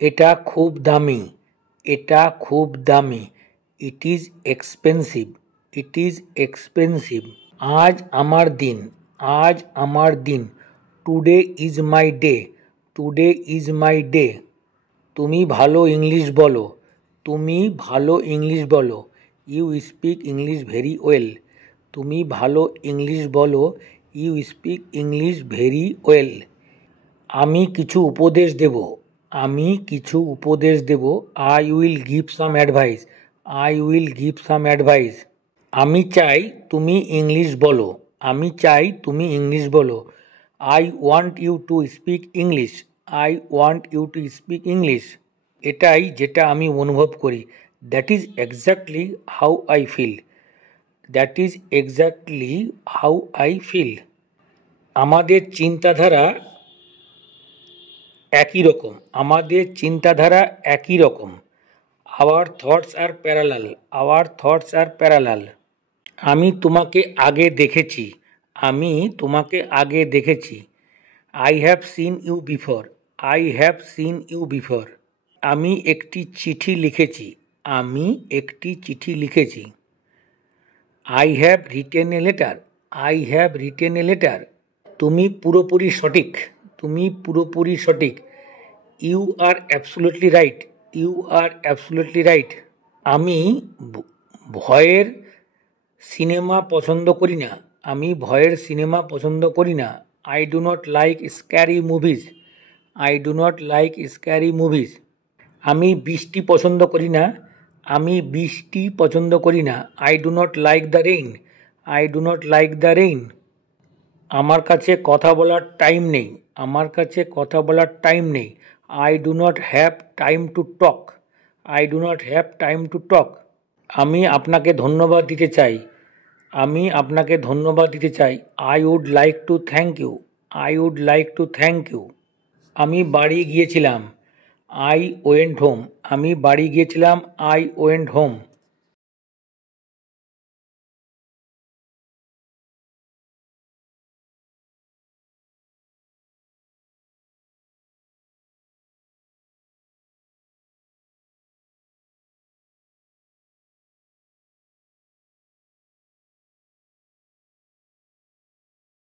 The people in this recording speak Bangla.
এটা খুব দামি। এটা খুব দামি। It is expensive. It is expensive. আজ আমার দিন। আজ আমার দিন। Today is my day. Today is my day. তুমি ভালো ইংলিশ বলো। তুমি ভালো ইংলিশ বলো। You speak English very well. তুমি ভালো ইংলিশ বলো। You speak English very well. আমি কিছু উপদেশ দেব। আমি কিছু উপদেশ দেব। I will give some advice. I will give some advice. আমি চাই তুমি ইংলিশ বলো। আমি চাই তুমি ইংলিশ বলো। I want you to speak English. I want you to speak English. এটাই যেটা আমি অনুভব করি। That is exactly how I feel. That is exactly how I feel. আমাদের চিন্তাধারা একই রকম। আমাদের চিন্তাধারা একই রকম। Our thoughts are parallel. Our thoughts are parallel. আমি তোমাকে আগে দেখেছি। আমি তোমাকে আগে দেখেছি। I have seen you before. I have seen you before. আমি একটি চিঠি লিখেছি। আমি একটি চিঠি লিখেছি। I have written a letter. I have written a letter. তুমি পুরোপুরি সঠিক। তুমি পুরোপুরি সঠিক। You are absolutely right. You are absolutely right. আমি ভয়ের সিনেমা পছন্দ করি না। আমি ভয়ের সিনেমা পছন্দ করি না। I do not like scary movies. I do not like scary movies. আমি বৃষ্টি পছন্দ করি না। আমি বৃষ্টি পছন্দ করি না। I do not like the rain. I do not like the rain. আমার কাছে কথা বলার টাইম নেই। আমার কাছে কথা বলার টাইম নেই। I do not have time to talk. I do not have time to talk. আমি আপনাকে ধন্যবাদ দিতে চাই। আমি আপনাকে ধন্যবাদ দিতে চাই। I would like to thank you. I would like to thank you. আমি বাড়ি গিয়েছিলাম। I went home. আমি বাড়ি গিয়েছিলাম। I went home.